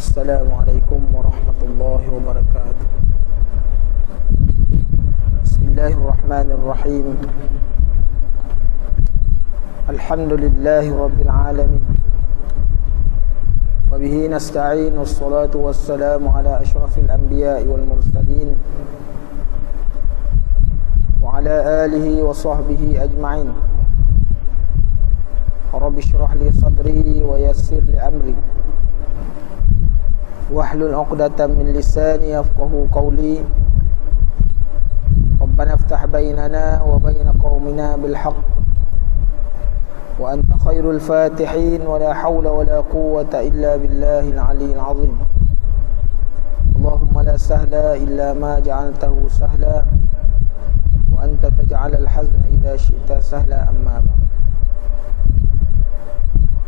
Assalamualaikum warahmatullahi wabarakatuh. Bismillahirrahmanirrahim. Alhamdulillahi rabbil alamin. Wa bihi nasta'in, wassalatu wassalamu ala asyrafil anbiya'i wal mursalin wa ala alihi wa sahbihi ajma'in. Rabbi shrah li sadri wa yassir li amri wahlul 'uqdatam min lisani yafqahu qawli. Rabbana iftah bainana wa baina qaumina bil haqq wa anta khairul fatihin wa la hawla wa la quwwata illa billahil 'aliyyil 'azim. Allahumma la sahla illa ma ja'altahu sahla wa anta taj'alul hazna idza syi'ta sahla, amma ba'd.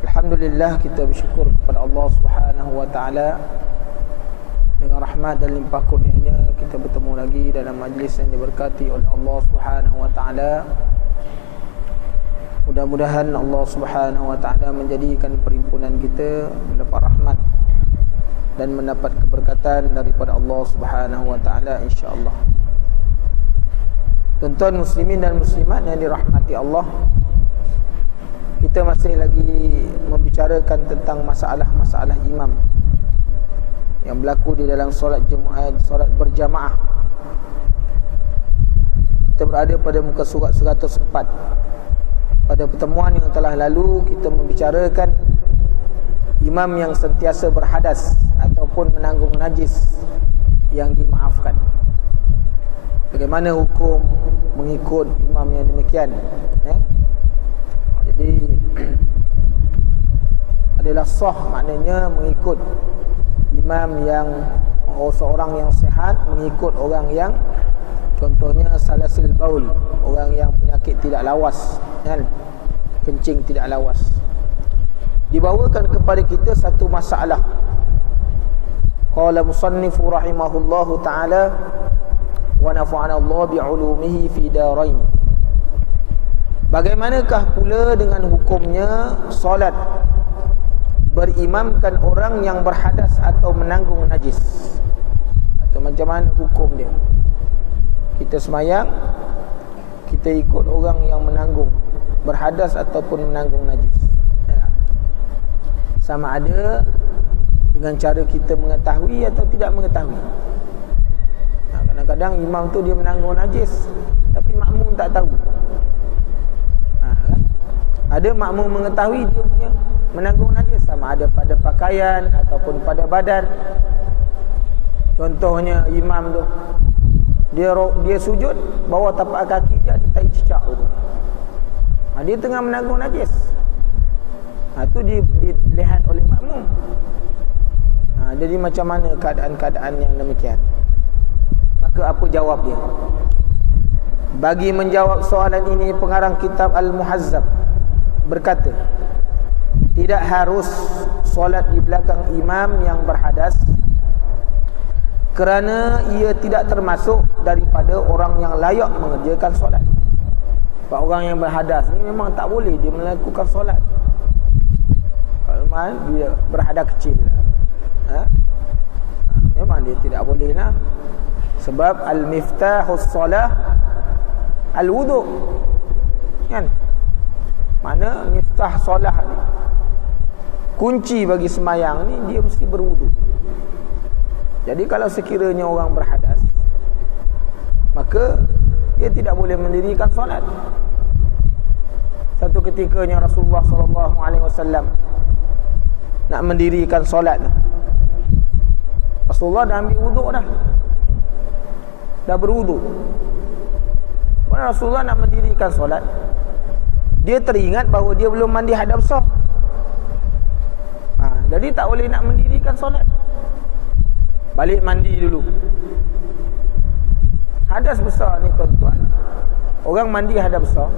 Alhamdulillah, kita bersyukur kepada Allah Subhanahu wa taala. Dengan rahmat dan limpah kurnianya kita bertemu lagi dalam majlis yang diberkati oleh Allah Subhanahu wa taala. Mudah-mudahan Allah Subhanahu wa taala menjadikan perhimpunan kita mendapat rahmat dan mendapat keberkatan daripada Allah Subhanahu wa taala, insya-Allah. Tuan-tuan muslimin dan muslimat yang dirahmati Allah, kita masih lagi membicarakan tentang masalah-masalah imam yang berlaku di dalam solat Jumaat, solat berjamaah. Kita berada pada muka surat 104. Pada pertemuan yang telah lalu kita membicarakan imam yang sentiasa berhadas ataupun menanggung najis yang dimaafkan. Bagaimana hukum mengikut imam yang demikian? Jadi adalah sah, maknanya mengikut imam yang seorang yang sihat, mengikut orang yang contohnya salasil baul, orang yang penyakit tidak lawas, kan? Kencing tidak lawas. Dibawakan kepada kita satu masalah. Qala musannifu rahimahullahu taala wa nafa'ana Allah bi'ulumihi fi darain. Bagaimanakah pula dengan hukumnya solat berimamkan orang yang berhadas atau menanggung najis? Atau macam mana hukum dia? Kita semayang, kita ikut orang yang menanggung berhadas ataupun menanggung najis. Sama ada dengan cara kita mengetahui atau tidak mengetahui. Kadang-kadang imam tu dia menanggung najis, tapi makmum tak tahu. Ada makmum mengetahui dia punya menanggung najis, sama ada pada pakaian ataupun pada badan. Contohnya imam tu dia sujud, bawah tapak kaki dia ada tai cicak tu. Dia tengah menanggung najis. Itu dilihat oleh makmum. Jadi macam mana keadaan-keadaan yang demikian? Maka apa jawab dia? Bagi menjawab soalan ini, pengarang kitab Al-Muhazzab berkata, tidak harus solat di belakang imam yang berhadas, kerana ia tidak termasuk daripada orang yang layak mengerjakan solat. Sebab orang yang berhadas ni memang tak boleh dia melakukan solat. Kalau dia berhadas kecil, memang dia tidak boleh lah. Sebab al-miftahus solah al-wudu', kan? Mana miftah solah ni, kunci bagi semayang ni, dia mesti berwudu. Jadi kalau sekiranya orang berhadas, maka dia tidak boleh mendirikan solat. Satu ketikanya Rasulullah SAW nak mendirikan solat, Rasulullah dah ambil wuduk dah berwuduk. Kemudian Rasulullah nak mendirikan solat, dia teringat bahawa dia belum mandi hadas besar. Jadi tak boleh nak mendirikan solat. Balik mandi dulu. Hadas besar ni tuan-tuan, orang mandi hadas besar,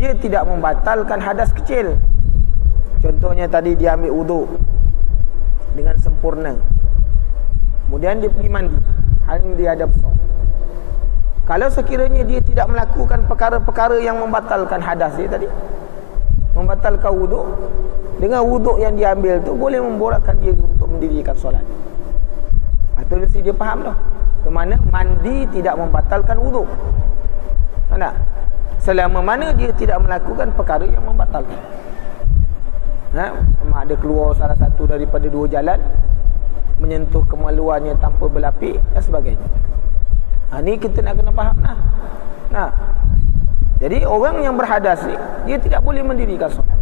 dia tidak membatalkan hadas kecil. Contohnya tadi dia ambil wuduk dengan sempurna, kemudian dia pergi mandi, hal ini dia hadas besar. Kalau sekiranya dia tidak melakukan perkara-perkara yang membatalkan hadas dia tadi, membatalkan wuduk, dengan wuduk yang diambil tu boleh membolehkan dia untuk mendirikan solat. Itu mesti dia faham dah. Ke mana mandi tidak membatalkan wuduk. Tak? Selama mana dia tidak melakukan perkara yang membatalkan. Ada keluar salah satu daripada dua jalan, menyentuh kemaluannya tanpa berlapik dan sebagainya. Ni kita nak kena faham lah. Jadi orang yang berhadas ni, dia tidak boleh mendirikan solat.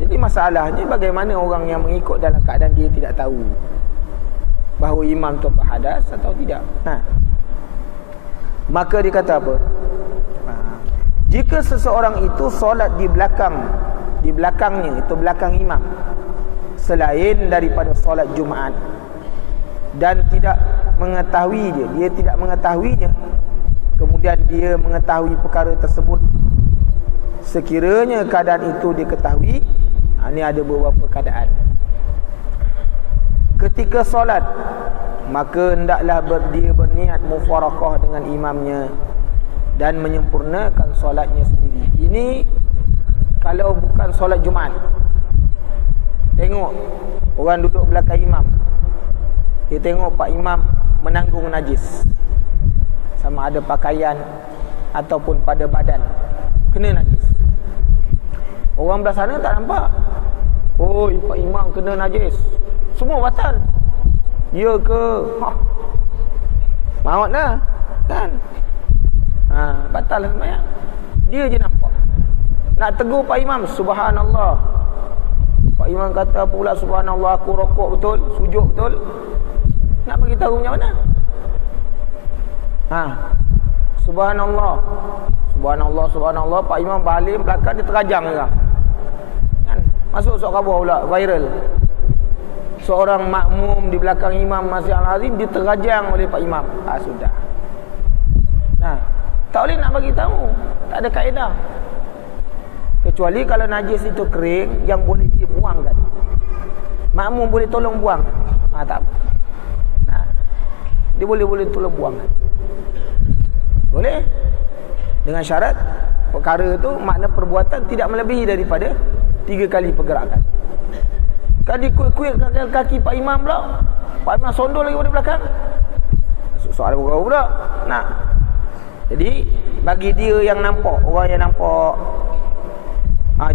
Jadi masalahnya bagaimana orang yang mengikut dalam keadaan dia tidak tahu bahawa imam tu berhadas atau tidak. Maka dia kata apa? Jika seseorang itu solat di belakangnya, itu belakang imam, selain daripada solat Jumaat, dan tidak mengetahui dia tidak mengetahuinya, kemudian dia mengetahui perkara tersebut, sekiranya keadaan itu diketahui, ini ada beberapa keadaan. Ketika solat, maka hendaklah dia berniat mufarakah dengan imamnya dan menyempurnakan solatnya sendiri. Ini kalau bukan solat Jumaat. Tengok orang duduk belakang imam, dia tengok pak imam menanggung najis, sama ada pakaian ataupun pada badan kena najis. Orang belah sana tak nampak, oh pak imam kena najis, semua batal. Ya ke? Maut lah kan? Batal lah sembahyang. Dia je nampak. Nak tegur pak imam, subhanallah. Pak imam kata pula subhanallah, aku rokok betul, sujud betul. Nak bagi tahu macam mana? Subhanallah. Subhanallah, subhanallah. Pak imam balik belakang dia terajang juga. Kan? Masuk surat khabar pula, viral. Seorang makmum di belakang imam Masjid Al-Azim diterajang oleh pak imam. Sudah. Tak boleh nak bagi tahu. Tak ada kaedah. Kecuali kalau najis itu kering yang boleh dia buangkan. Makmum boleh tolong buang. Tak. Dia boleh tolong buang. Boleh. Dengan syarat perkara itu makna perbuatan tidak melebihi daripada 3 kali pergerakan. Kan dikuit-kuit kaki pak imam pula. Pak imam sondol lagi pada belakang. Soal berapa pula. Jadi bagi dia yang nampak, orang yang nampak,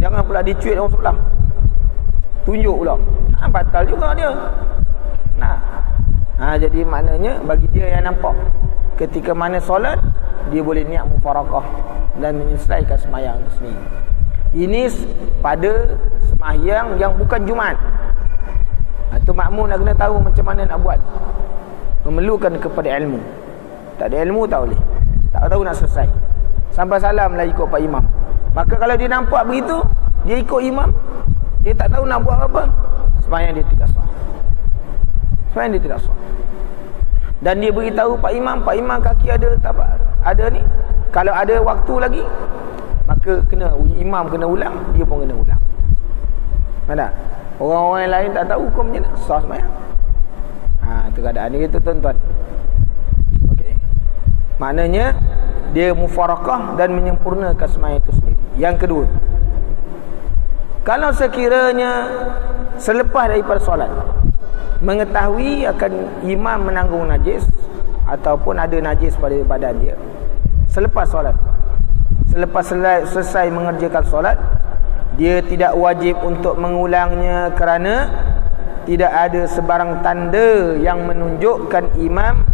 jangan pula dicuit orang sebelah. Tunjuk pula. Batal juga dia. Jadi maknanya bagi dia yang nampak, ketika mana solat, dia boleh niat mufarakah dan menyelesaikan sembahyang sendiri. Ini pada sembahyang yang bukan Jumaat. Itu makmum nak kena tahu macam mana nak buat. Memerlukan kepada ilmu. Tak ada ilmu tak boleh. Tak tahu nak selesai. Sampai salam lah ikut pak imam. Maka kalau dia nampak begitu, dia ikut imam, dia tak tahu nak buat apa, sembahyang dia tidak sah. Sembahyang dia tidak sah. Dan dia beritahu pak imam kaki ada ni. Kalau ada waktu lagi, maka imam kena ulang, dia pun kena ulang. Ada? Orang-orang yang lain tak tahu hukum macam mana, sah sembahyang. Itu keadaan dia tu tuan-tuan. Okey. Maknanya dia mufarakah dan menyempurnakan sembahyang itu sendiri. Yang kedua, kalau sekiranya selepas daripada solat mengetahui akan imam menanggung najis ataupun ada najis pada badan dia, selepas solat, selepas selesai mengerjakan solat, dia tidak wajib untuk mengulangnya kerana tidak ada sebarang tanda yang menunjukkan imam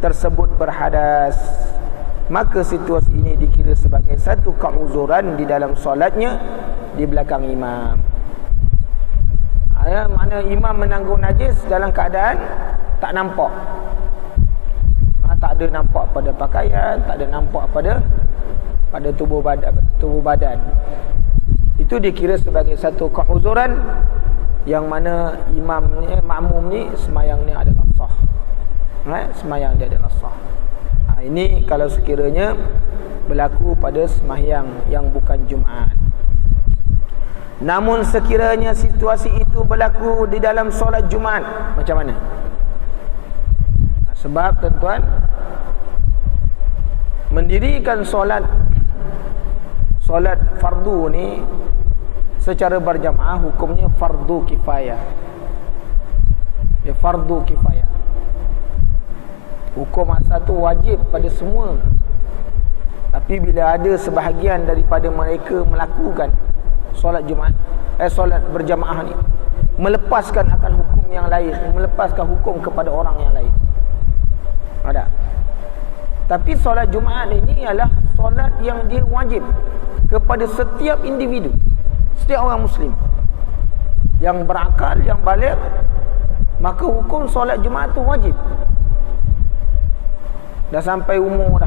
tersebut berhadas. Maka situasi ini dikira sebagai satu keuzuran di dalam solatnya di belakang imam. Mana imam menanggung najis dalam keadaan tak nampak. Tak ada nampak pada pakaian, tak ada nampak pada tubuh badan. Itu dikira sebagai satu keuzuran yang mana makmum ni sembahyang ni adalah sah. Sembahyang dia adalah sah. Ini kalau sekiranya berlaku pada sembahyang yang bukan Jumaat. Namun sekiranya situasi itu berlaku di dalam solat Jumaat, macam mana? Sebab tuan-tuan, mendirikan solat fardu ni secara berjamaah hukumnya fardu kifayah. Dia fardu kifayah. Hukum asal tu wajib pada semua. Tapi bila ada sebahagian daripada mereka melakukan solat Jumaat, solat berjamaah ni, melepaskan akan hukum yang lain, melepaskan hukum kepada orang yang lain. Ada. Tapi solat Jumaat ini adalah solat yang dia wajib kepada setiap individu, setiap orang Muslim yang berakal, yang baligh, maka hukum solat Jumaat tu wajib. Dah sampai umur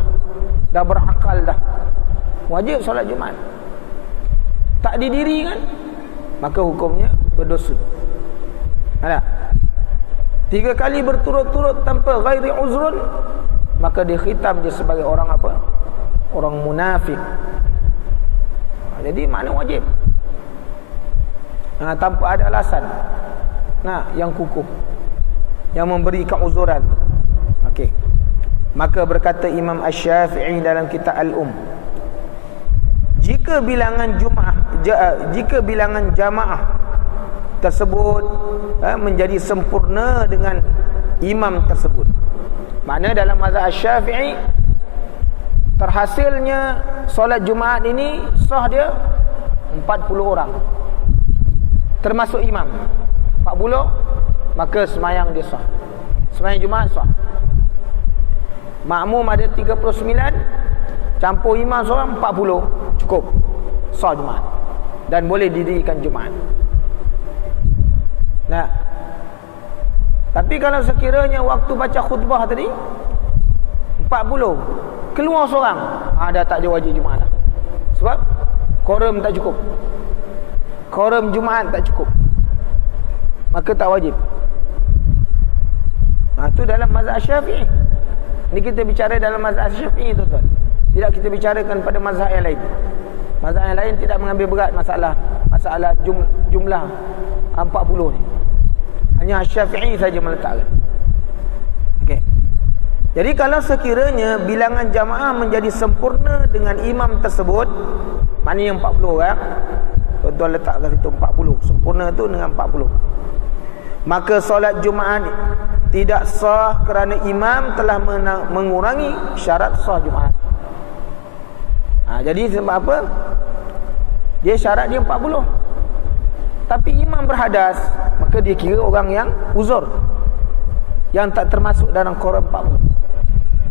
dah berakal dah, wajib solat Jumaat. Tak didirikan, maka hukumnya berdosa. Ada. 3 kali berturut-turut tanpa ghairi uzrun, maka dikhitam dia sebagai orang apa? Orang munafik. Jadi makna wajib. Tanpa ada alasan. Yang kukuh, yang memberi keuzuran. Okey. Maka berkata Imam Asy-Syafi'i dalam kitab Al-Um, jika bilangan jamaah tersebut menjadi sempurna dengan imam tersebut. Makna dalam mazhab Asy-Syafi'i, terhasilnya solat Jumaat ini sah dia 40 orang, termasuk imam 40, maka semayang dia sah, semayang Jumaat sah. Makmum ada 39, campur imam seorang 40, cukup sah Jumaat dan boleh didirikan Jumaat. Tapi kalau sekiranya waktu baca khutbah tadi 40, keluar seorang, dah tak ada wajib Jumaat dah. Sebab quorum tak cukup, quorum Jumaat tak cukup, maka tak wajib. Itu dalam mazhab Syafi'i. Ini kita bicara dalam mazhab Syafi'i, tuan-tuan. Tidak kita bicarakan pada mazhab yang lain. Mazhab yang lain tidak mengambil berat masalah jumlah 40 ni. Hanya Syafi'i saja meletakkan. Okey. Jadi kalau sekiranya bilangan jamaah menjadi sempurna dengan imam tersebut, maknanya 40 orang, tuan-tuan letakkan situ 40, sempurna tu dengan 40. Maka solat Jumaat tidak sah kerana imam telah mengurangi syarat sah Jumaat. Jadi sebab apa? Dia syarat dia 40. Tapi imam berhadas, maka dia kira orang yang uzur, yang tak termasuk dalam quorum 40.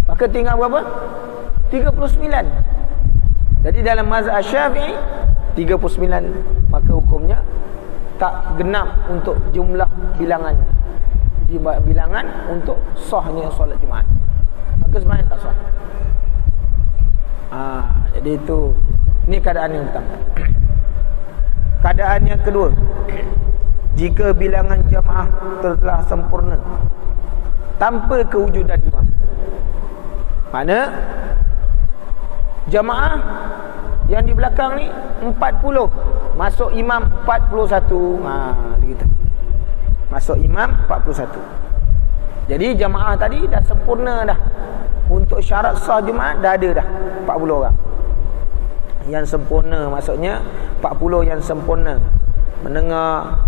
Maka tinggal berapa? 39. Jadi dalam mazhab Syafi'i 39, maka hukumnya tak genap untuk jumlah bilangannya, bilangan untuk sahnya solat Jumaat, maka sebenarnya tak sah. Jadi ini keadaan yang pertama. Keadaan yang kedua, jika bilangan jamaah telah sempurna tanpa kewujudan imam. Mana jamaah yang di belakang ni 40, masuk imam 41. Gitu. Masuk imam 41. Jadi jamaah tadi dah sempurna dah. Untuk syarat sah Jumaat dah ada dah 40 orang. Yang sempurna maksudnya 40 yang sempurna mendengar.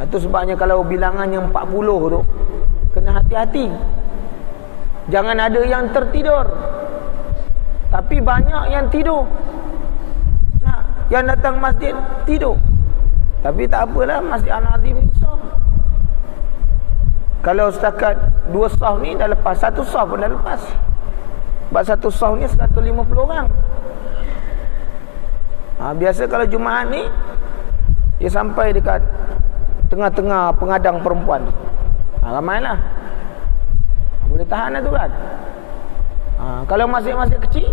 Itu sebabnya kalau bilangan yang 40 tu kena hati-hati. Jangan ada yang tertidur, tapi banyak yang tidur. Yang datang masjid tidur, tapi tak apalah, Masjid Al-Azim ni besar. Kalau setakat 2 saf ni dah lepas, 1 saf pun dah lepas. Sebab 1 saf ni 150 orang. Biasa kalau Jumaat ni dia sampai dekat tengah-tengah pengadang perempuan. Ramailah. Boleh tahan lah tu kan. Kalau masjid-masjid kecil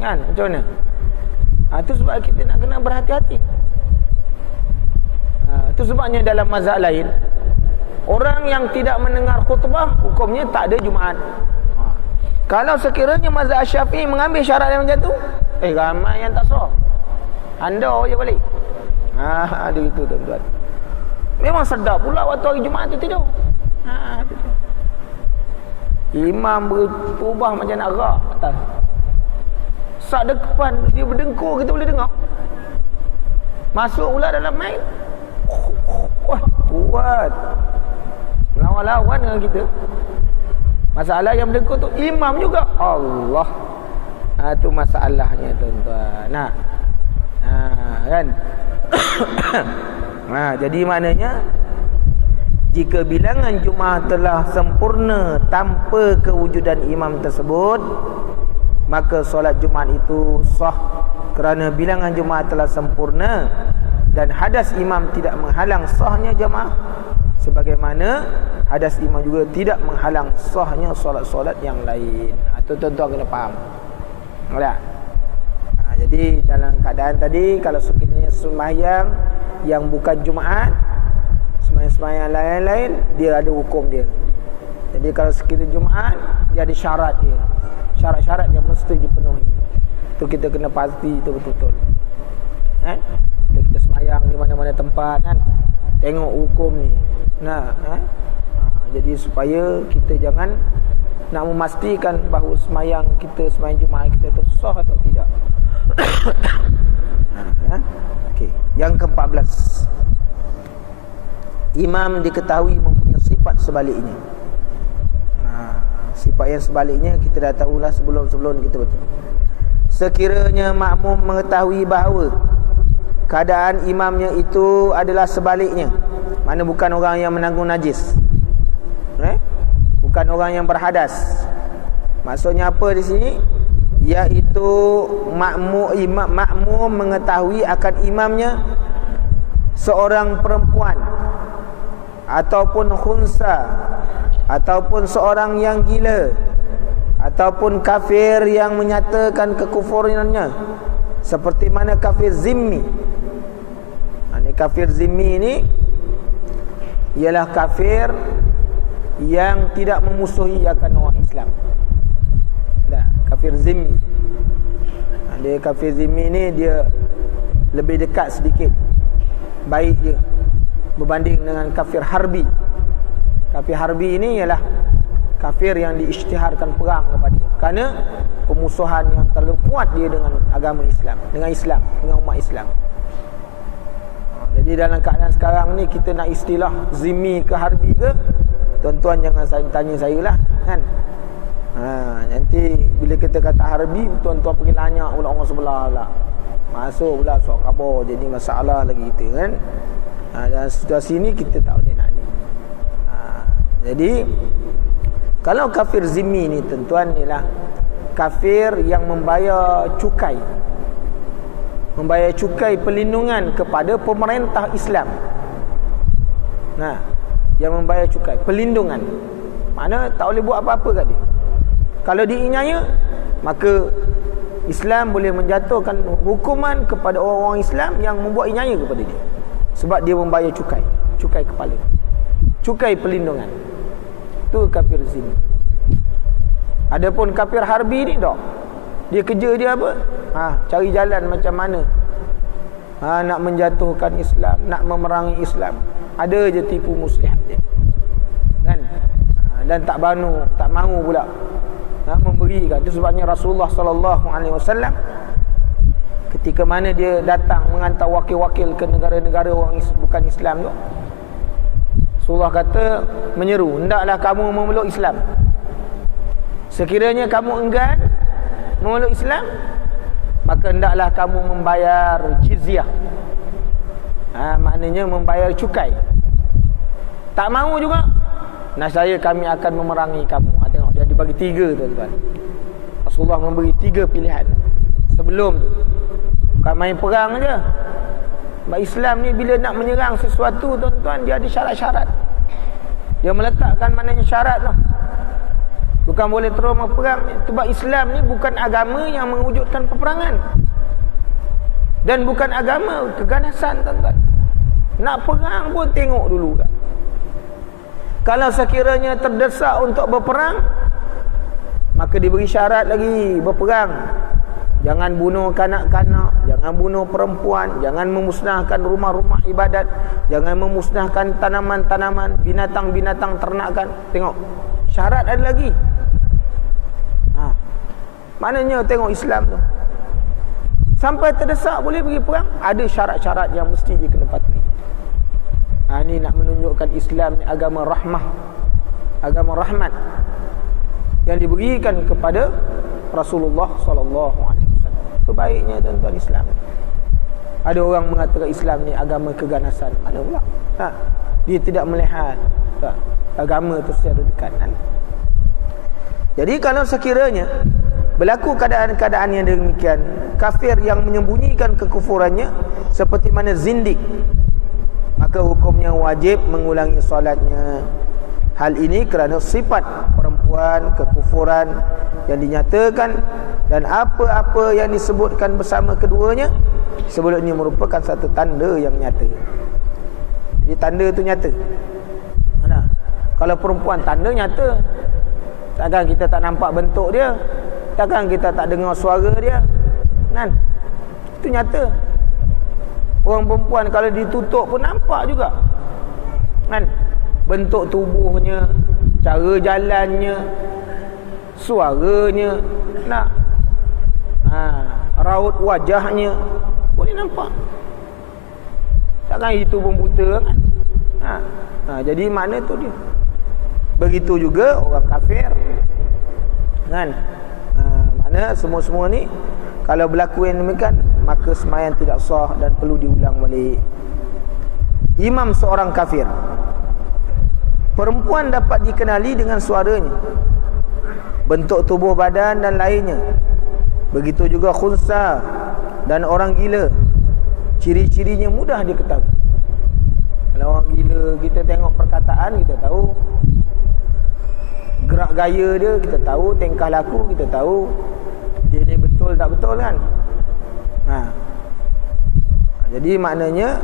kan macam mana? Itu sebab kita nak kena berhati-hati. Itu sebabnya dalam mazhab lain, orang yang tidak mendengar khutbah hukumnya tak ada Jumaat. Kalau sekiranya mazhab Syafi'i mengambil syarat yang macam tu, ramai yang tak sah. Anda je balik. Ada itu tuan-tuan. Memang sedap pula waktu hari Jumaat tu tidur. Imam berubah macam nak rak atas. Sak depan dia berdengkur, kita boleh dengar. Masuk pula dalam mic. Wah, kuat. Lawan-lawan dengan kita. Masalah yang berdekat tu imam juga. Allah. Tu masalahnya tuan-tuan. Kan? Jadi maknanya jika bilangan Jumaat telah sempurna tanpa kewujudan imam tersebut, maka solat Jumaat itu sah kerana bilangan Jumaat telah sempurna dan hadas imam tidak menghalang sahnya jemaah, sebagaimana hadas imam juga tidak menghalang sahnya solat-solat yang lain. Itu tuan-tuan kena faham. Tak? Jadi dalam keadaan tadi, kalau sekiranya sembahyang yang bukan Jumaat, sembahyang lain-lain, dia ada hukum dia. Jadi kalau sekiranya Jumaat, dia ada syarat dia. Syarat-syarat yang mesti dipenuhi. Itu kita kena pasti itu betul-betul. Kan? Bila kita sembahyang di mana-mana tempat kan, tengok hukum ni. Jadi supaya kita jangan nak memastikan bahawa sembahyang Jumaat kita itu sah atau tidak. Okey, yang ke-14. Imam diketahui mempunyai sifat sebaliknya. Sifat yang sebaliknya kita dah tahulah sebelum kita betul. Sekiranya makmum mengetahui bahawa keadaan imamnya itu adalah sebaliknya, mana bukan orang yang menanggung najis, bukan orang yang berhadas. Maksudnya apa di sini? Iaitu makmum mengetahui akan imamnya seorang perempuan ataupun khunsa, ataupun seorang yang gila, ataupun kafir yang menyatakan kekufurannya, seperti mana kafir zimmi. Ini kafir zimmi ini ialah kafir yang tidak memusuhi akan orang Islam. Kafir zimmi. Dia kafir zimmi ni dia lebih dekat sedikit baik dia berbanding dengan kafir harbi. Kafir harbi ini ialah kafir yang diisytiharkan perang kepada dia, kerana pemusuhan yang terlalu kuat dia dengan agama Islam, dengan umat Islam. Jadi dalam keadaan sekarang ni kita nak istilah zimmi ke harbi ke, tuan-tuan jangan tanya saya lah kan. Nanti bila kita kata harbi, tuan-tuan pergi lanyak pula orang sebelah pula, masuk pula soal khabar, jadi masalah lagi kita kan. Dan situasi ni kita tak boleh nak ni. Jadi kalau kafir zimmi ni tuan-tuan, ialah kafir yang membayar cukai perlindungan kepada pemerintah Islam. Yang membayar cukai perlindungan, mana tak boleh buat apa-apa kat dia. Kalau diinyaya, maka Islam boleh menjatuhkan hukuman kepada orang-orang Islam yang membuat inyaya kepada dia, sebab dia membayar cukai kepala, cukai perlindungan. Itu kafir zimmi. Adapun kafir harbi ni tak, dia kerja dia apa? Cari jalan macam mana nak menjatuhkan Islam, nak memerangi Islam. Ada je tipu muslihat dia kan. Dan tak mahu pula memberikan. Itu sebabnya Rasulullah SAW ketika mana dia datang mengantar wakil-wakil ke negara-negara orang bukan Islam tu, Rasulullah kata, menyeru, hendaklah kamu memeluk Islam. Sekiranya kamu enggan memeluk Islam, maka hendaklah kamu membayar jizyah. Maknanya membayar cukai. Tak mahu juga, nascaya kami akan memerangi kamu. Tengok, dia dibagi 3 tuan-tuan. Rasulullah memberi 3 pilihan sebelum tu. Bukan main perang je. Sebab Islam ni bila nak menyerang sesuatu tuan-tuan, dia ada syarat-syarat. Dia meletakkan maknanya syarat lah. Bukan boleh terus berperang. Sebab Islam ni bukan agama yang mewujudkan peperangan, dan bukan agama keganasan tuan-tuan. Nak perang pun tengok dulu kan. Kalau sekiranya terdesak untuk berperang, maka diberi syarat lagi berperang. Jangan bunuh kanak-kanak, jangan bunuh perempuan, jangan memusnahkan rumah-rumah ibadat, jangan memusnahkan tanaman-tanaman, binatang-binatang ternakan. Tengok, syarat ada lagi. Maknanya tengok Islam tu. Sampai terdesak boleh pergi perang, ada syarat-syarat yang mesti dia kena patuhi. Ini nak menunjukkan Islam ni agama rahmah, agama rahmat yang diberikan kepada Rasulullah sallallahu alaihi wasallam. Itu baiknya tuan-tuan Islam. Ada orang mengatakan Islam ni agama keganasan. Mana pula? Dia tidak melihat agama itu secara dekat. Jadi kalau sekiranya berlaku keadaan-keadaan yang demikian, kafir yang menyembunyikan kekufurannya seperti mana zindik, maka hukumnya wajib mengulangi solatnya. Hal ini kerana sifat perempuan kekufuran yang dinyatakan dan apa-apa yang disebutkan bersama keduanya sebelumnya merupakan satu tanda yang nyata. Jadi tanda itu nyata. Kalau perempuan tanda nyata. Takkan kita tak nampak bentuk dia, takkan kita tak dengar suara dia, kan? Itu nyata. Orang perempuan kalau ditutup pun nampak juga, kan? Bentuk tubuhnya, cara jalannya, suaranya, raut wajahnya boleh nampak. Takkan itu pun buta, kan? Jadi mana tu dia? Begitu juga orang kafir, kan? Mana semua-semua ni kalau berlaku yang demikian, maka sembahyang tidak sah dan perlu diulang balik. Imam seorang kafir, perempuan dapat dikenali dengan suaranya, bentuk tubuh badan dan lainnya. Begitu juga khunsa dan orang gila, ciri-cirinya mudah diketahui. Kalau orang gila, kita tengok perkataan kita tahu, gerak gaya dia kita tahu, tingkah laku kita tahu, dia ni betul tak betul, kan? Jadi maknanya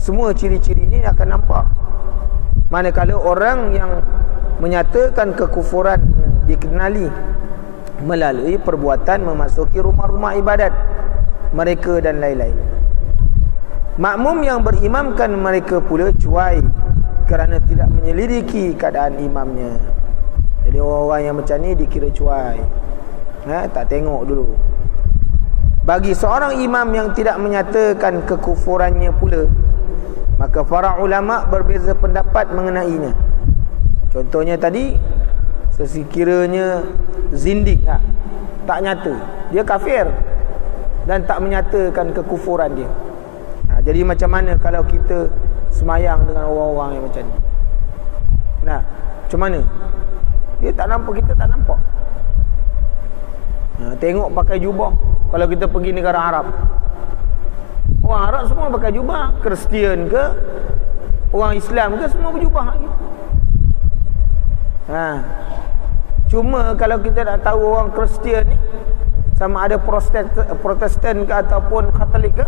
semua ciri-ciri ni akan nampak. Manakala orang yang menyatakan kekufuran dikenali melalui perbuatan memasuki rumah-rumah ibadat mereka dan lain-lain. Makmum yang berimamkan mereka pula cuai kerana tidak menyelidiki keadaan imamnya. Jadi orang-orang yang macam ni dikira cuai, tak tengok dulu. Bagi seorang imam yang tidak menyatakan kekufurannya pula, maka para ulama berbeza pendapat mengenainya. Contohnya tadi, sekiranya zindik, tak nyata, dia kafir dan tak menyatakan kekufuran dia. Jadi macam mana kalau kita semayang dengan orang-orang yang macam ni? Macam mana? Dia tak nampak, kita tak nampak. Tengok pakai jubah. Kalau kita pergi negara Arab, orang Arab semua pakai jubah. Kristian ke, orang Islam ke, semua berjubah lagi. Cuma kalau kita nak tahu orang Kristian ni sama ada Protestan ke ataupun Katolik ke,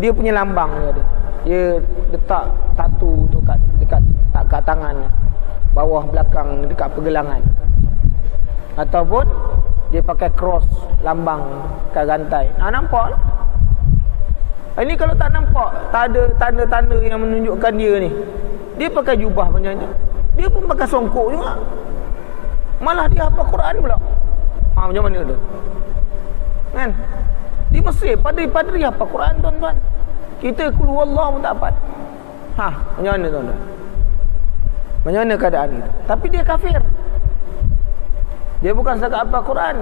dia punya lambang dia ada. Dia letak tatu tu dekat tangan, bawah belakang dekat pergelangan. Ataupun dia pakai cross, lambang kat rantai. Nampak lah. Ini kalau tak nampak, tak ada tanda-tanda yang menunjukkan dia ni, dia pakai jubah macam ni, dia pun pakai songkok juga, malah dia hafal Quran pula. Macam mana tu, kan? Di Mesir padri hafal Quran, tuan-tuan. Kita qul huwallahu pun tak hafal. Macam mana, tuan-tuan? Macam mana keadaan itu? Tapi dia kafir. Dia bukan setakat hafal Quran,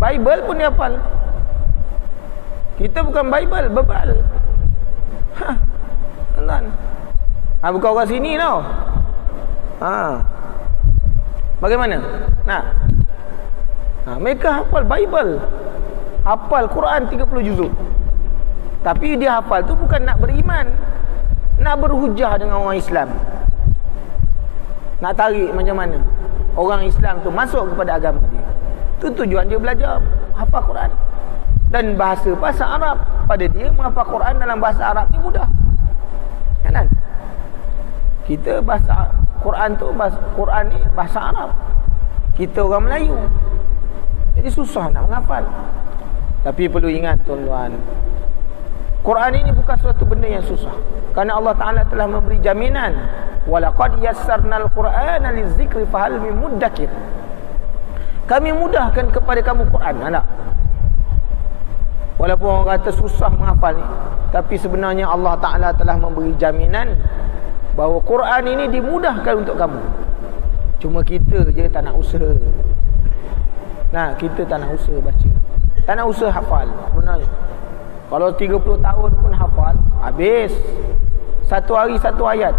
Bible pun dia hafal. Kita bukan Bible, bebal. Tuan-tuan, bukan orang sini tau. Bagaimana? Mereka hafal Bible, hafal Quran 30 juzuk. Tapi dia hafal tu bukan nak beriman, nak berhujah dengan orang Islam, nak tarik macam mana orang Islam tu masuk kepada agama dia. Tu tujuan dia belajar hafal Quran. Dan bahasa Arab, pada dia menghafal Quran dalam bahasa Arab ni mudah, kan? Kita bahasa Quran tu, Quran ni bahasa Arab, kita orang Melayu, jadi susah nak menghafal. Tapi perlu ingat, tuan-tuan, Quran ini bukan suatu benda yang susah, kerana Allah Ta'ala telah memberi jaminan, walaqad yassarnal Qur'ana lizikri fahal min muddakir. Kami mudahkan kepada kamu Quran, Walaupun orang kata susah menghafal ni, tapi sebenarnya Allah Ta'ala telah memberi jaminan bahawa Quran ini dimudahkan untuk kamu. Cuma kita je tak nak usaha. Nah, kita tak nak usaha baca, tak nak usaha hafal sebenarnya. Kalau 30 tahun pun hafal, habis. Satu hari satu ayat.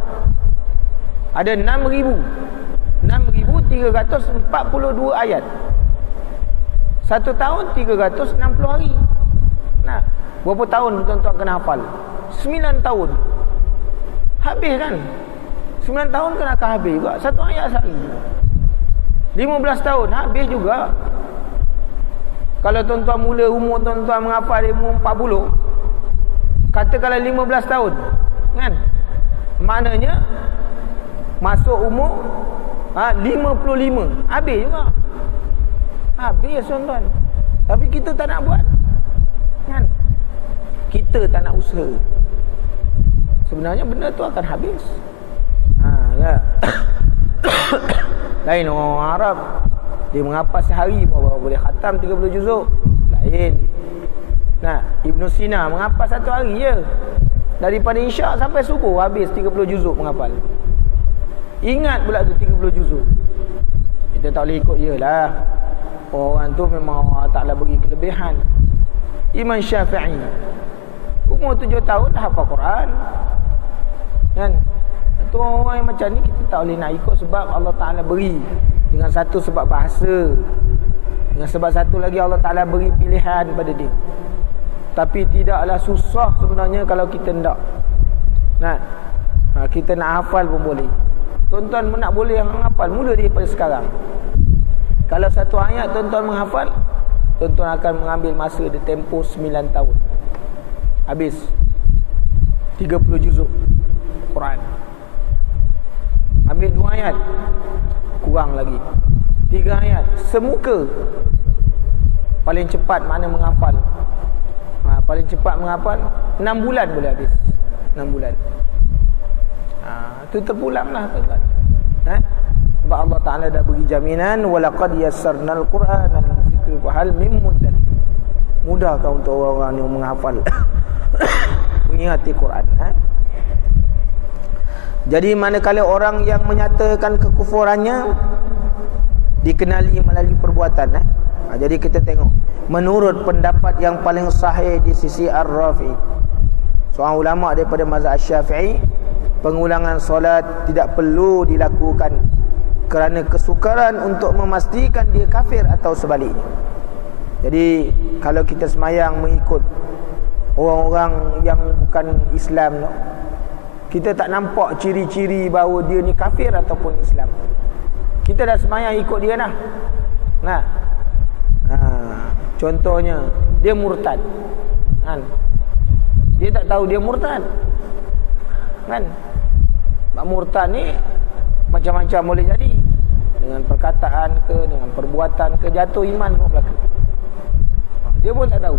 Ada 6,342 ayat. Satu tahun 360 hari. Nah, berapa tahun tuan-tuan kena hafal? 9 tahun. Habis kan? 9 tahun kena akan habis juga. Satu ayat sehari. 15 tahun habis juga. Kalau tuan-tuan mula umur tuan-tuan menghafal umur 40, katakanlah 15 tahun, kan? Maknanya masuk umur 55, habis juga. Habis tuan-tuan. Tapi kita tak nak buat, kan? Kita tak nak usaha. Sebenarnya benda tu akan habis. Lah. Lain orang Arab, dia menghafal sehari baru boleh khatam 30 juzuk. Lain. Nah, Ibn Sina menghafal satu hari je. Daripada Isyak sampai subuh habis 30 juzuk menghafal. Ingat pula tu 30 juzuk. Kita tak boleh ikut dia lah. Orang tu memang Allah Ta'ala bagi kelebihan. Imam Syafi'i umur 7 tahun dah hafal Quran, kan? Tu orang yang macam ni kita tak boleh nak ikut, sebab Allah Ta'ala beri. Dengan satu sebab bahasa, dengan sebab satu lagi Allah Ta'ala beri pilihan pada dia. Tapi tidaklah susah sebenarnya kalau kita nak. Kita nak hafal pun boleh. Tuan-tuan nak boleh hafal, mula daripada sekarang. Kalau satu ayat tuan-tuan menghafal, tuan-tuan akan mengambil masa di tempoh 9 tahun. Habis 30 juzuk Quran. Ambil 2 ayat, kurang lagi 3 ayat, semuka. Paling cepat mana menghafal? Paling cepat menghafal 6 bulan boleh habis. 6 bulan. Itu terpulanglah tuan-tuan. Sebab Allah Ta'ala dah bagi jaminan, walaqad yassarnal Qur'ana lidzikri fahal mim muddakir. Mudahkah untuk orang-orang yang menghafal mengingati Quran. Jadi manakala orang yang menyatakan kekufurannya dikenali melalui perbuatan. Jadi kita tengok, menurut pendapat yang paling sahih di sisi Ar-Rafi'i, seorang ulama daripada mazhab Syafi'i, pengulangan solat tidak perlu dilakukan kerana kesukaran untuk memastikan dia kafir atau sebaliknya. Jadi kalau kita semayang mengikut orang-orang yang bukan Islam, kita tak nampak ciri-ciri bahawa dia ni kafir ataupun Islam. Kita dah semayang ikut dia dah. Contohnya dia murtad, kan? Dia tak tahu dia murtad, kan? Murtad ni macam-macam boleh jadi, dengan perkataan ke, dengan perbuatan ke, jatuh iman ke belaka. Dia pun tak tahu,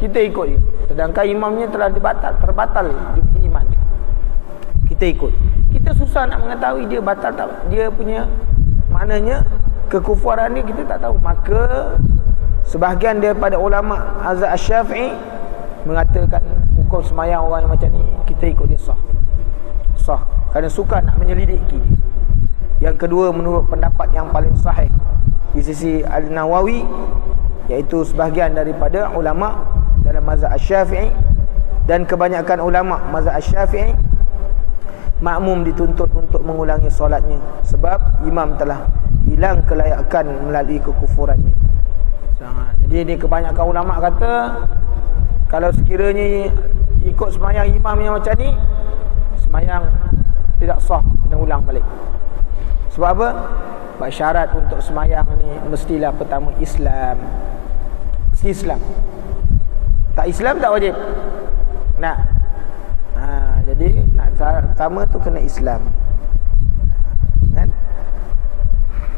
kita ikut dia, sedangkan imamnya telah terbatal dia punya iman. Kita ikut. Kita susah nak mengetahui dia batal tak, dia punya maknanya kekufuran ni kita tak tahu. Maka sebahagian daripada ulama mazhab Syafi'i mengatakan hukum semayang orang yang macam ni kita ikut dia sah, kerana suka nak menyelidiki. Yang kedua, menurut pendapat yang paling sahih di sisi Al-Nawawi, iaitu sebahagian daripada ulama dalam mazhab Syafi'i dan kebanyakan ulama mazhab Syafi'i, makmum dituntut untuk mengulangi solatnya sebab imam telah hilang kelayakan melalui kekufurannya. Jadi ini kebanyakan ulama kata, kalau sekiranya ikut semayang imam yang macam ni, semayang tidak sah, kena ulang balik. Sebab apa? Sebab syarat untuk semayang ni mestilah pertama Islam. Mesti Islam. Tak Islam tak wajib. Jadi nak pertama tu kena Islam, kan?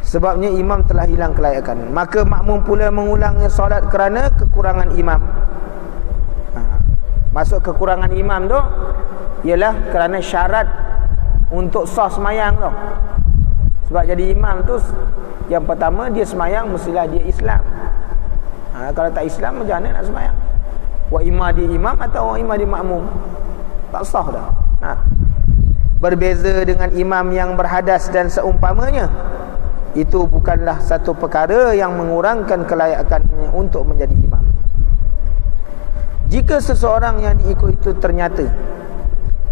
Sebabnya imam telah hilang kelayakan. Maka makmum pula mengulangi solat kerana kekurangan imam. Masuk kekurangan imam tu ialah kerana syarat untuk sah semayang tu. Sebab jadi imam tu, yang pertama dia semayang mestilah dia Islam. Kalau tak Islam macam mana nak semayang? Wa imma dia imam atau wa imma dia makmum. Tak sah dah. Berbeza dengan imam yang berhadas dan seumpamanya, itu bukanlah satu perkara yang mengurangkan kelayakannya untuk menjadi imam. Jika seseorang yang diikut itu ternyata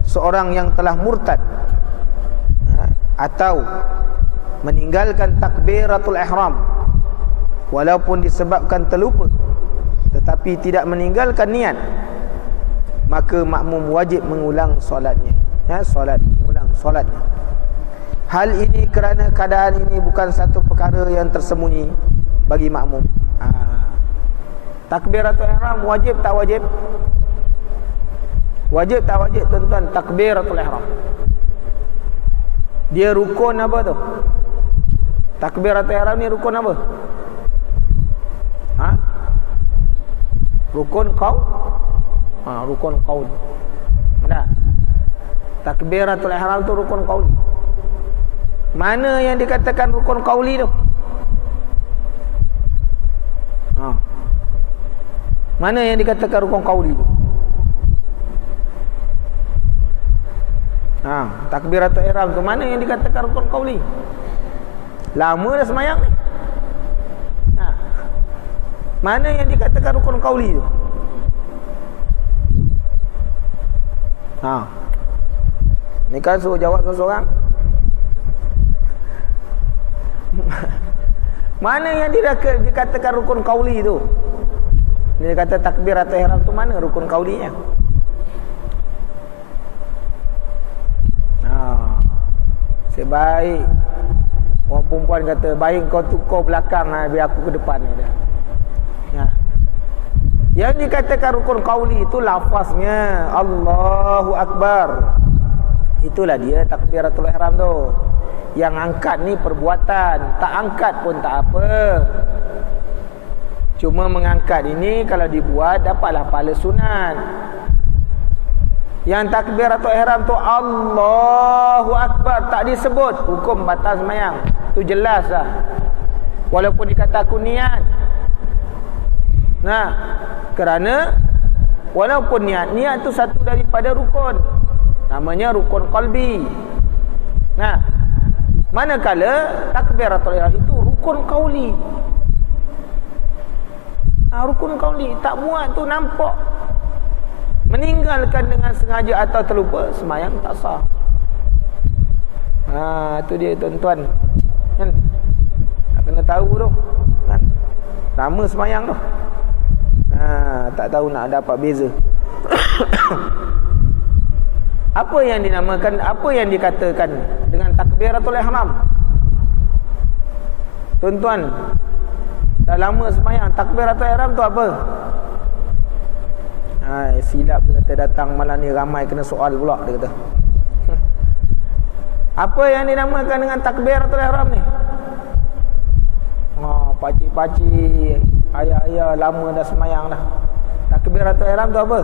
seorang yang telah murtad atau meninggalkan takbiratul ihram walaupun disebabkan terlupa, tetapi tidak meninggalkan niat, maka makmum wajib mengulang solatnya. Mengulang solatnya. Hal ini kerana keadaan ini bukan satu perkara yang tersembunyi bagi makmum. Takbiratul ihram wajib tak wajib? Wajib tak wajib tuan-tuan takbiratul ihram? Dia rukun apa tu? Takbiratul ihram ni rukun apa? Rukun qaul? Rukun qaul. Mana? Takbiratul ihram tu rukun qauli. Mana yang dikatakan rukun qauli tu? Mana yang dikatakan rukun qauli tu? Takbiratul ihram tu mana yang dikatakan rukun qauli? Lama dah semayang ni. Mana yang dikatakan rukun qauli tu? Ni kan suruh jawab seorang-seorang. Mana yang dikatakan rukun qauli tu? Dia kata takbiratul ihram tu mana rukun qaulinya? Sebaik orang perempuan kata, baik kau tukar belakang biar aku ke depan ni dah. Yang dikatakan rukun qauli itu lafaznya Allahu Akbar. Itulah dia takbiratul ihram tu. Yang angkat ni perbuatan, tak angkat pun tak apa. Cuma mengangkat ini kalau dibuat dapatlah pahala sunat. Yang takbiratul ihram tu Allahu Akbar tak disebut, hukum batal sembahyang. Tu jelas lah. Walaupun dikata aku niat. Kerana walaupun niat tu satu daripada rukun. Namanya rukun qalbi. Manakala takbiratul ihram itu rukun qauli. Rukun qauli tak muat tu nampak. Meninggalkan dengan sengaja atau terlupa, sembahyang tak sah. Tu dia tuan-tuan. Kan? Tak kena tahu tu. Kan? Lama sembahyang tu. Tak tahu nak dapat beza. Apa yang dinamakan, apa yang dikatakan dengan takbiratul ihram? Tuan-tuan, dah lama sembahyang, takbiratul ihram tu apa? Silap dia kata, datang malam ni ramai kena soal pula dia kata. Apa yang dinamakan dengan takbiratul ihram ni? Pakcik-pakcik, ayah-ayah lama dah sembahyang dah. Takbiratul ihram tu apa?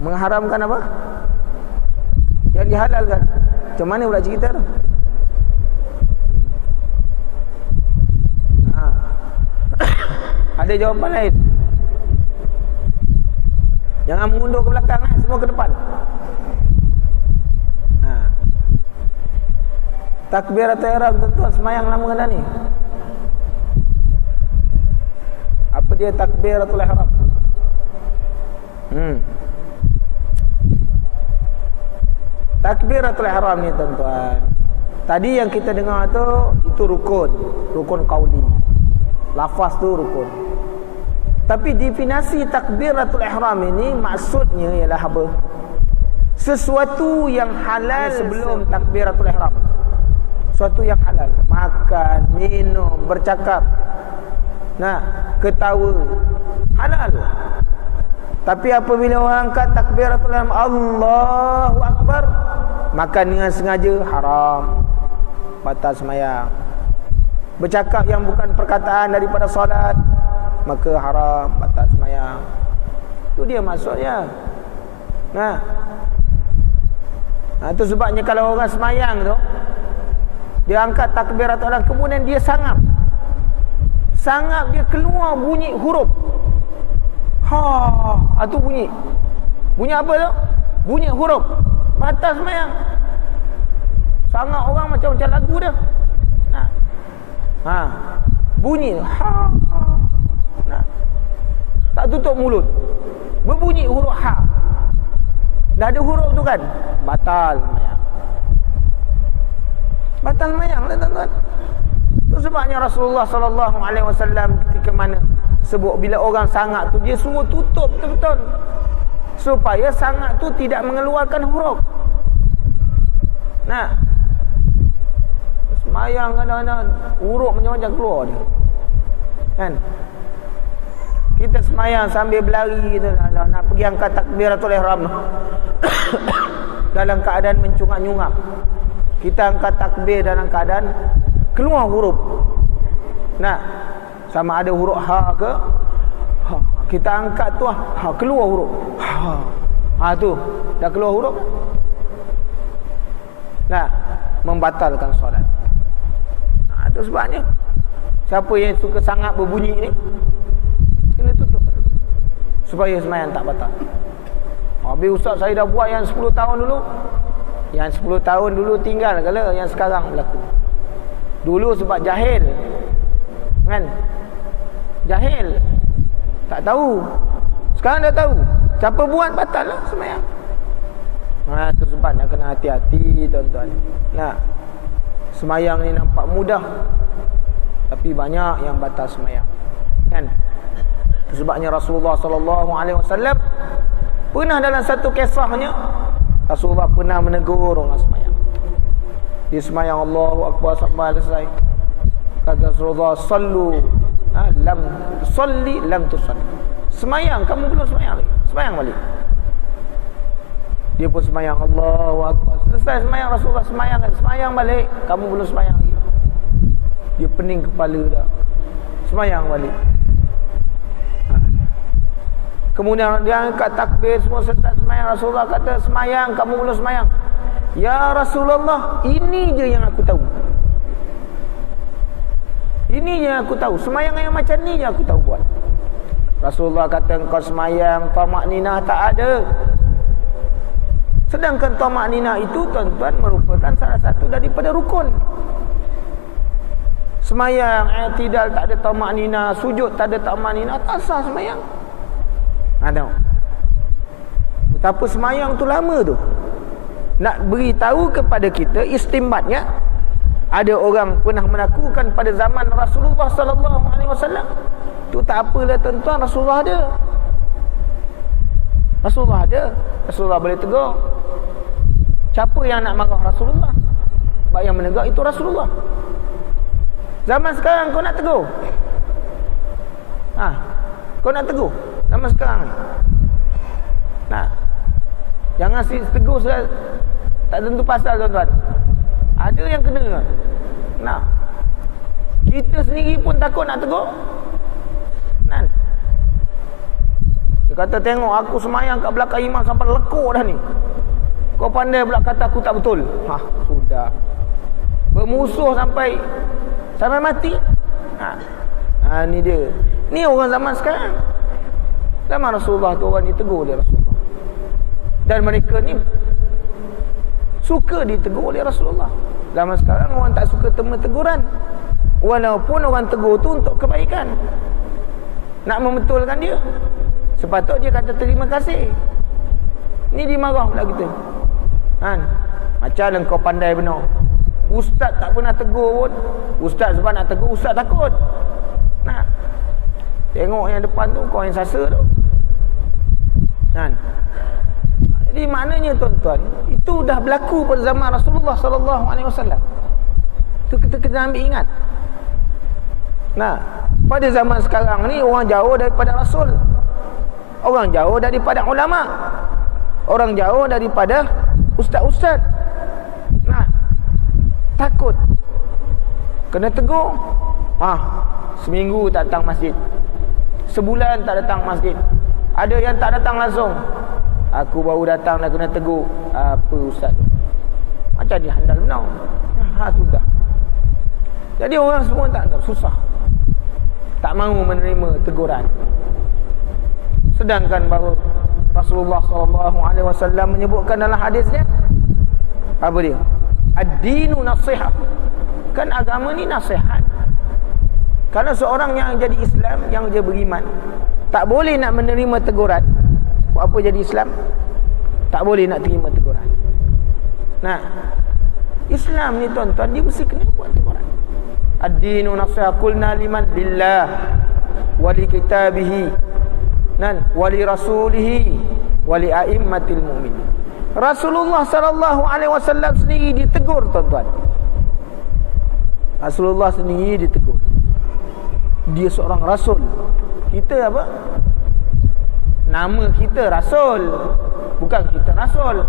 Mengharamkan apa? Yang dihalalkan. Macam mana pula cerita tu? Ada jawapan lain? Jangan mengundur ke belakang, semua ke depan. Takbiratul ihram tuan-tuan sembahyang lama dah ni. Apa dia takbiratul ihram? Takbiratul ihram ni tuan-tuan, tadi yang kita dengar tu itu rukun qauli. Lafaz tu rukun. Tapi definisi takbiratul ihram ini maksudnya ialah apa? Sesuatu yang halal sebelum takbiratul ihram. Sesuatu yang halal, makan, minum, bercakap, ketawa, halal. Tapi apabila orang angkat takbiratul ihram Allahu Akbar, makan dengan sengaja haram, batal sembahyang. Bercakap yang bukan perkataan daripada solat, maka haram, batal sembahyang. Itu dia maksudnya. Itu sebabnya kalau orang sembahyang tu, Dia angkat takbiratul ihram, kemudian dia sangap. Sangap dia keluar bunyi huruf. Ha, itu bunyi. Bunyi apa tu? Bunyi huruf. Batal sembahyang. Sangap orang macam lagu dah. Bunyi ha. Tak tutup mulut. Berbunyi huruf ha. Dah ada huruf tu kan? Batal sembahyang. Batal sembahyang lah tuan-tuan. Itu sebabnya Rasulullah SAW ketika mana sebut bila orang sangak tu dia suruh tutup betul-betul supaya sangak tu tidak mengeluarkan huruf. Nah, sembahyang kadang-kadang huruf macam-macam keluar dia. Kan? Kita sembahyang sambil berlari tu, nak pergi angkat takbiratul ihram dalam keadaan mencungak-nyungak. Kita angkat takbir dalam keadaan keluar huruf. Nah, sama ada huruf ha ke ha. Kita angkat tu ha, keluar huruf ha. Tu dah keluar huruf. Nah, membatalkan solat. Itu sebabnya siapa yang suka sangat berbunyi ni kena tutup supaya sembahyang tak batal. Habis ustaz saya dah buat yang 10 tahun dulu. Yang 10 tahun dulu tinggal kala yang sekarang berlaku. Dulu sebab jahil. Kan? Jahil. Tak tahu. Sekarang dah tahu. Siapa buat batal lah sembahyang. Itu sebab nak kena hati-hati tuan-tuan. Nah, sembahyang ni nampak mudah, tapi banyak yang batal sembahyang. Kan? Itu sebabnya Rasulullah SAW pernah dalam satu kisahnya Rasulullah pernah menegur orang sembahyang. Dia sembahyang Allahu Akbar sampai selesai. Kata Rasulullah, sallu lam tusalli lam tusalli. Sembahyang kamu belum sembahyang lagi. Sembahyang balik. Dia pun sembahyang Allahu Akbar. Selesai sembahyang Rasulullah sembahyang balik. Kamu belum sembahyang lagi. Dia pening kepala dah. Sembahyang balik. Kemudian dia angkat takbir semua selesai sembahyang. Rasulullah kata, sembahyang kamu belum sembahyang. Ya Rasulullah, ini je yang aku tahu. Ini je yang aku tahu. Sembahyang yang macam ni je aku tahu buat. Rasulullah kata, engkau sembahyang tamak ninah tak ada. Sedangkan tamak ninah itu tuan-tuan merupakan salah satu daripada rukun. Sembahyang i'tidal tak ada tamak ninah, sujud tak ada tamak ninah, tak sah sembahyang. Tengok betapa sembahyang tu lama tu. Nak beritahu kepada kita istimbatnya, ada orang pernah melakukan pada zaman Rasulullah SAW. Tu tak apalah tuan-tuan, Rasulullah ada. Rasulullah boleh tegur. Siapa yang nak marah Rasulullah? Sebab yang menegur itu Rasulullah. Zaman sekarang kau nak tegur? Kau nak tegur zaman sekarang ni? Nah, jangan tegur tak tentu pasal tuan-tuan. Ada yang kena. Nah, kita sendiri pun takut nak tegur. Nah, dia kata, tengok aku sembahyang kat belakang imam sampai lekuk dah ni. Kau pandai pula kata aku tak betul. Sudah. Bermusuh sampai mati. Ni dia. Ni orang zaman sekarang. Zaman Rasulullah tu orang ditegur oleh Rasulullah. Dan mereka ni suka ditegur oleh Rasulullah. Zaman sekarang orang tak suka terima teguran. Walaupun orang tegur tu untuk kebaikan. Nak membetulkan dia. Sepatutnya dia kata terima kasih. Ni dimarah pula kita. Macam engkau pandai benar. Ustaz tak pernah tegur pun. Ustaz sebab nak tegur, ustaz takut. Nah, tengok yang depan tu, kau yang sasa tu. Jadi maknanya tuan-tuan, itu dah berlaku pada zaman Rasulullah SAW. Itu kita kena ambil ingat. Nah, pada zaman sekarang ni orang jauh daripada Rasul. Orang jauh daripada ulama. Orang jauh daripada ustaz-ustaz. Nah, takut kena tegur. Seminggu tak datang masjid, sebulan tak datang masjid. Ada yang tak datang langsung. Aku baru datang dah kena tegur. Apa ustaz? Macam dia handal benar. Sudah. Jadi orang semua tak nak, susah, tak mahu menerima teguran. Sedangkan bahawa Rasulullah SAW menyebutkan dalam hadisnya, apa dia? Ad-dinu nasihat. Kan agama ni nasihat. Kalau seorang yang jadi Islam, yang dia beriman, tak boleh nak menerima teguran, buat apa jadi Islam? Tak boleh nak terima teguran. Nah, Islam ni tuan-tuan, dia mesti kena buat teguran. Ad-dinu nasihat. Qulna liman lillah wa li kitabihi wa li rasulihi wa li a'immatil mu'minin. Rasulullah SAW sendiri ditegur, tuan-tuan. Rasulullah sendiri ditegur. Dia seorang rasul. Kita apa? Nama kita rasul, bukan kita rasul.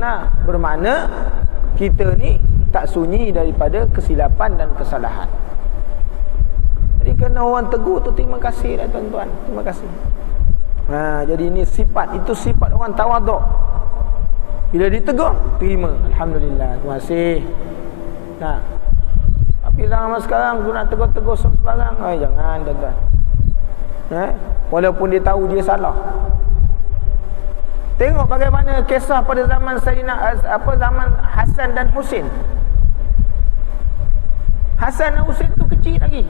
Nah, bermakna kita ni tak sunyi daripada kesilapan dan kesalahan. Jadi kena orang tegur tu, terima kasih dah tuan-tuan. Terima kasih. Jadi ini sifat, itu sifat orang tawaduk. Bila ditegur, terima. Alhamdulillah, terima kasih. Nah, tapi zaman sekarang aku nak tegur-tegur sembarang, jangan tuan-tuan. Walaupun dia tahu dia salah. Tengok bagaimana kisah pada zaman zaman Hasan dan Husin. Hasan dan Husin tu kecil lagi.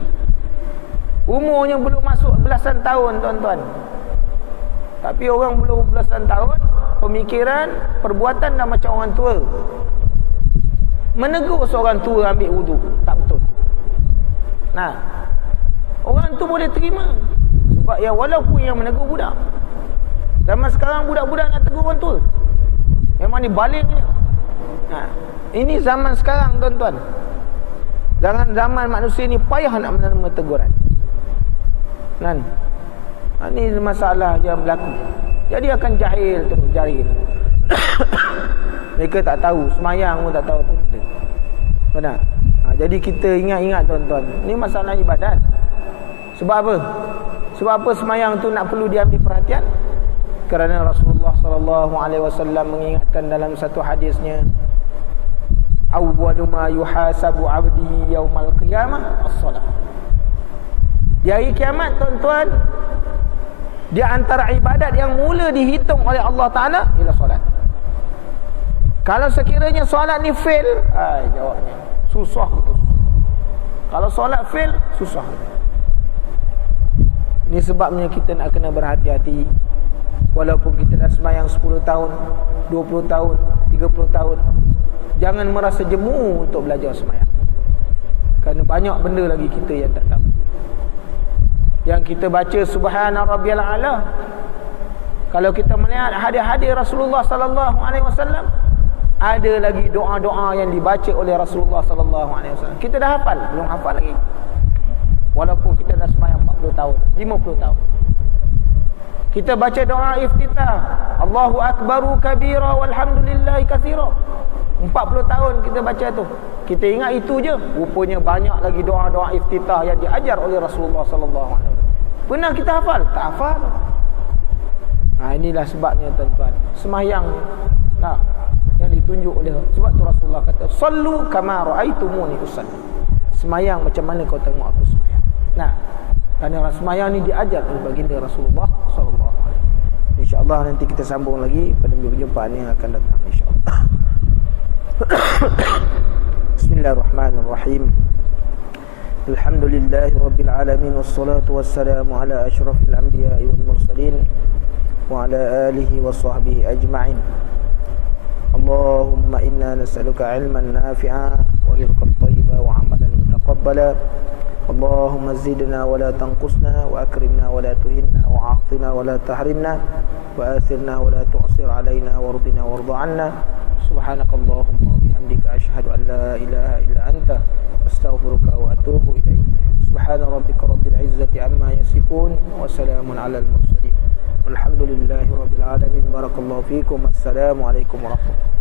Umurnya belum masuk belasan tahun, tuan-tuan. Tapi orang belum belasan tahun, pemikiran, perbuatan dah macam orang tua. Menegur seorang tua ambil wudu, tak betul. Nah, orang tu boleh terima. Sebab ya, walaupun yang menegur budak. Zaman sekarang budak-budak nak tegur orang tua, memang ni balingnya. Ini zaman sekarang, tuan-tuan. Jangan zaman manusia ni payah nak menerima teguran. Kan? Ini masalah yang berlaku. Jadi akan jahil tu, jahil. Mereka tak tahu, semayang pun tak tahu apa benda. Benar? Jadi kita ingat-ingat, tuan-tuan, ni masalah ibadat. Sebab apa? Sebab apa semayang tu nak perlu diambil perhatian? Kerana Rasulullah SAW mengingatkan dalam satu hadisnya, awwalu ma yuhasabu 'abdihi yaumal qiyamah as-salat. Di hari kiamat, tuan-tuan, di antara ibadat yang mula dihitung oleh Allah Ta'ala ialah solat. Kalau sekiranya solat ni fail, jawabnya susah. Kalau solat fail, susah. Ini sebabnya kita nak kena berhati-hati. Walaupun kita dah sembahyang 10 tahun, 20 tahun, 30 tahun, jangan merasa jemu untuk belajar sembahyang. Kerana banyak benda lagi kita yang tak tahu. Yang kita baca subhana rabbiyal a'la, kalau kita melihat hadis-hadis Rasulullah sallallahu alaihi wasallam, ada lagi doa-doa yang dibaca oleh Rasulullah sallallahu alaihi wasallam. Kita dah hafal, belum hafal lagi. Walaupun kita dah sembahyang 40 tahun, 50 tahun. Kita baca doa iftitah, Allahu akbaru kabira walhamdulillahi katsira. 40 tahun kita baca tu. Kita ingat itu je. Rupanya banyak lagi doa-doa iftitah yang diajar oleh Rasulullah sallallahu alaihi wasallam. Pernah kita hafal? Tak hafal. Inilah sebabnya, tuan-tuan, sembahyang yang ditunjuk oleh, sebab tu Rasulullah kata, sallu kama raaitumuni usalli. Sembahyang macam mana kau tengok aku sembahyang. Kerana sembahyang ni diajar oleh baginda Rasulullah sallallahu alaihi wasallam. Insya-Allah nanti kita sambung lagi pada perjumpaan yang akan datang, insya-Allah. Bismillahirrahmanirrahim. Alhamdulillahi rabbil alamin, wassalatu wassalamu ala asyrafil anbiya'i wal mursalin wa ala alihi wa sahbihi ajma'in. Allahumma inna nas'aluka 'ilman nafi'a wa rizqan thayyiban wa 'amalan mutaqabbala. Allahumma zidna wa la tanqusna wa akrimna wa la tuhinna wa 'atina wa la tahrimna wa athirna wa la tu'sir 'alaina wardina warda 'anna. Subhanakallahumma wa bihamdika asyhadu an la ilaha illa anta astaghfiruka wa atubu ilaik. Subhana rabbika rabbil izzati amma yasifun wa salamun 'alal mursalin. Walhamdulillahi rabbil alamin. Barakallahu fikum. Assalamualaikum warahmatullahi wabarakatuh.